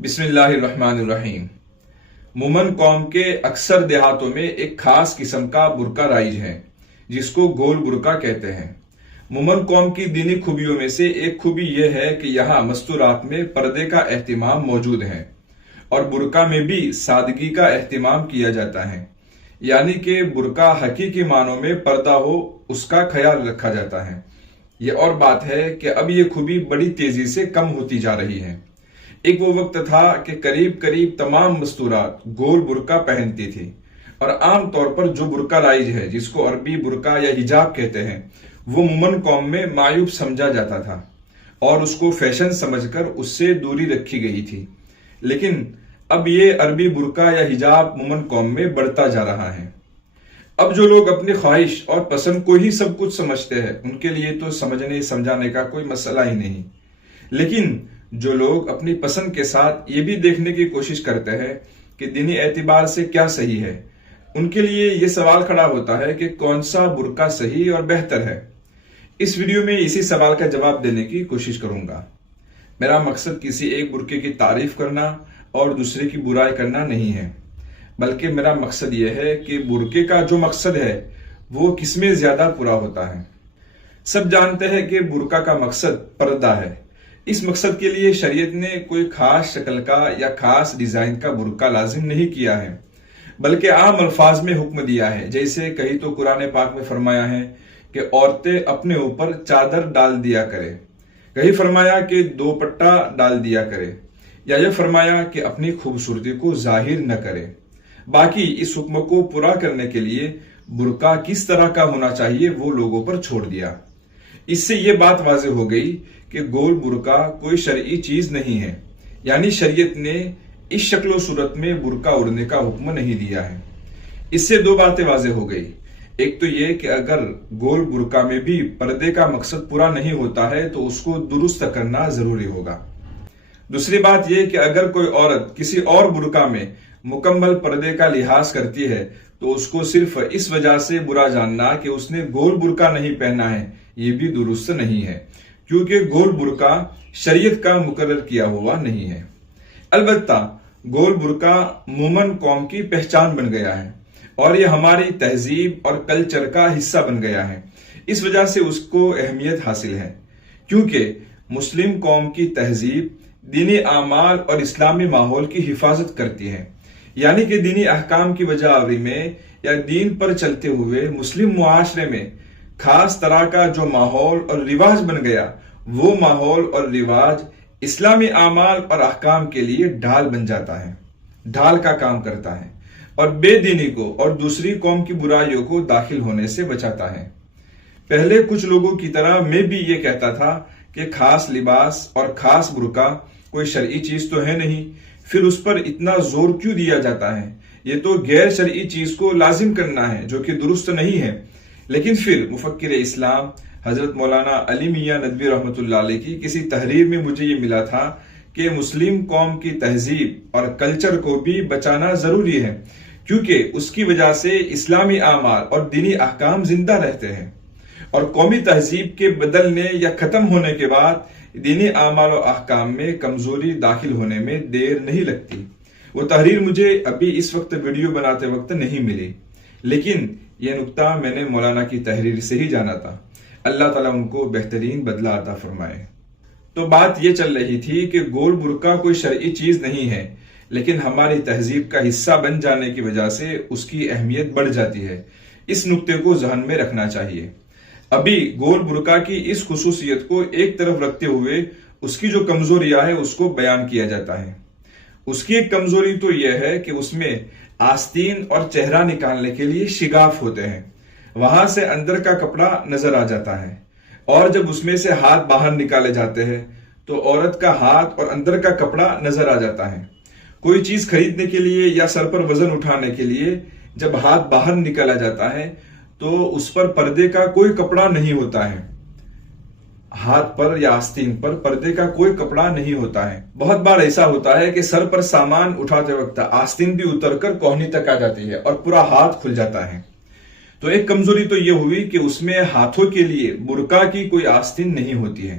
بسم اللہ الرحمن الرحیم۔ مومن قوم کے اکثر دیہاتوں میں ایک خاص قسم کا برقع رائج ہے جس کو گول برقع کہتے ہیں۔ مومن قوم کی دینی خوبیوں میں سے ایک خوبی یہ ہے کہ یہاں مستورات میں پردے کا اہتمام موجود ہے اور برقع میں بھی سادگی کا اہتمام کیا جاتا ہے، یعنی کہ برقع حقیقی معنوں میں پردہ ہو اس کا خیال رکھا جاتا ہے۔ یہ اور بات ہے کہ اب یہ خوبی بڑی تیزی سے کم ہوتی جا رہی ہے۔ ایک وہ وقت تھا کہ قریب تمام مستورات گول برقع پہنتی تھی، اور عام طور پر جو برقع رائج ہے جس کو عربی برقع یا حجاب کہتے ہیں وہ مومن قوم میں معیوب سمجھا جاتا تھا اور اس کو فیشن سمجھ کر اس سے دوری رکھی گئی تھی۔ لیکن اب یہ عربی برقع یا حجاب مومن قوم میں بڑھتا جا رہا ہے۔ اب جو لوگ اپنی خواہش اور پسند کو ہی سب کچھ سمجھتے ہیں ان کے لیے تو سمجھنے سمجھانے کا کوئی مسئلہ ہی نہیں، لیکن جو لوگ اپنی پسند کے ساتھ یہ بھی دیکھنے کی کوشش کرتے ہیں کہ دینی اعتبار سے کیا صحیح ہے، ان کے لیے یہ سوال کھڑا ہوتا ہے کہ کون سا برقع صحیح اور بہتر ہے۔ اس ویڈیو میں اسی سوال کا جواب دینے کی کوشش کروں گا۔ میرا مقصد کسی ایک برقعے کی تعریف کرنا اور دوسرے کی برائی کرنا نہیں ہے، بلکہ میرا مقصد یہ ہے کہ برقعے کا جو مقصد ہے وہ کس میں زیادہ پورا ہوتا ہے۔ سب جانتے ہیں کہ برقع کا مقصد پردہ ہے۔ اس مقصد کے لیے شریعت نے کوئی خاص شکل کا یا خاص ڈیزائن کا برقع لازم نہیں کیا ہے، بلکہ عام الفاظ میں حکم دیا ہے۔ جیسے کہیں تو قرآن پاک میں فرمایا ہے کہ عورتیں اپنے اوپر چادر ڈال دیا کرے، کہیں فرمایا کہ دوپٹہ ڈال دیا کرے، یا یہ فرمایا کہ اپنی خوبصورتی کو ظاہر نہ کرے۔ باقی اس حکم کو پورا کرنے کے لیے برقع کس طرح کا ہونا چاہیے وہ لوگوں پر چھوڑ دیا۔ اس سے یہ بات واضح ہو گئی کہ گول برقع کوئی شرعی چیز نہیں ہے، یعنی شریعت نے اس شکل و صورت میں برقع اڑنے کا حکم نہیں دیا ہے۔ اس سے دو باتیں واضح ہو گئی۔ ایک تو یہ کہ اگر گول برقع میں بھی پردے کا مقصد پورا نہیں ہوتا ہے تو اس کو درست کرنا ضروری ہوگا۔ دوسری بات یہ کہ اگر کوئی عورت کسی اور برقع میں مکمل پردے کا لحاظ کرتی ہے تو اس کو صرف اس وجہ سے برا جاننا کہ اس نے گول برقع نہیں پہنا ہے یہ بھی درست نہیں ہے، کیونکہ گول برقع شریعت کا مقرر کیا ہوا نہیں ہے۔ البتہ گول برقع مومن قوم کی پہچان بن گیا ہے اور یہ ہماری تہذیب اور کلچر کا حصہ بن گیا ہے۔ اس وجہ سے اس کو اہمیت حاصل ہے، کیونکہ مسلم قوم کی تہذیب دینی اعمال اور اسلامی ماحول کی حفاظت کرتی ہے، یعنی کہ دینی احکام کی بجا آوری میں یا دین پر چلتے ہوئے مسلم معاشرے میں خاص طرح کا جو ماحول اور رواج بن گیا وہ ماحول اور رواج اسلامی اعمال اور احکام کے لیے ڈھال بن جاتا ہے، ڈھال کا کام کرتا ہے اور بے دینی کو اور دوسری قوم کی برائیوں کو داخل ہونے سے بچاتا ہے۔ پہلے کچھ لوگوں کی طرح میں بھی یہ کہتا تھا کہ خاص لباس اور خاص برقع کوئی شرعی چیز تو ہے نہیں، پھر اس پر اتنا زور کیوں دیا جاتا ہے؟ یہ تو غیر شرعی چیز کو لازم کرنا ہے جو کہ درست نہیں ہے۔ لیکن پھر مفکر اسلام حضرت مولانا علی میاں ندوی رحمۃ اللہ علیہ کی کسی تحریر میں مجھے یہ ملا تھا کہ مسلم قوم کی تہذیب اور کلچر کو بھی بچانا ضروری ہے، کیونکہ اس کی وجہ سے اسلامی اعمال اور دینی احکام زندہ رہتے ہیں، اور قومی تہذیب کے بدلنے یا ختم ہونے کے بعد دینی اعمال و احکام میں کمزوری داخل ہونے میں دیر نہیں لگتی۔ وہ تحریر مجھے ابھی اس وقت ویڈیو بناتے وقت نہیں ملی، لیکن یہ نقطہ میں نے مولانا کی تحریر سے ہی جانا تھا۔ اللہ تعالیٰ ان کو بہترین بدلہ عطا فرمائے۔ تو بات یہ چل رہی تھی کہ گول برقع کوئی شرعی چیز نہیں ہے، لیکن ہماری تہذیب کا حصہ بن جانے کی وجہ سے اس کی اہمیت بڑھ جاتی ہے۔ اس نقطے کو ذہن میں رکھنا چاہیے۔ ابھی گول برقع کی اس خصوصیت کو ایک طرف رکھتے ہوئے اس کی جو کمزوریاں ہیں اس کو بیان کیا جاتا ہے۔ اس کی ایک کمزوری تو یہ ہے کہ اس میں آستین اور چہرہ نکالنے کے لیے شگاف ہوتے ہیں، وہاں سے اندر کا کپڑا نظر آ جاتا ہے، اور جب اس میں سے ہاتھ باہر نکالے جاتے ہیں تو عورت کا ہاتھ اور اندر کا کپڑا نظر آ جاتا ہے۔ کوئی چیز خریدنے کے لیے یا سر پر وزن اٹھانے کے لیے جب ہاتھ باہر نکالا جاتا ہے تو اس پر پردے کا کوئی کپڑا نہیں ہوتا ہے، ہاتھ پر یا آستین پر پردے کا کوئی کپڑا نہیں ہوتا ہے۔ بہت بار ایسا ہوتا ہے کہ سر پر سامان اٹھاتے وقت آستین بھی اتر کر کوہنی تک آ جاتی ہے اور پورا ہاتھ کھل جاتا ہے۔ تو ایک کمزوری تو یہ ہوئی کہ اس میں ہاتھوں کے لیے برقع کی کوئی آستین نہیں ہوتی ہے۔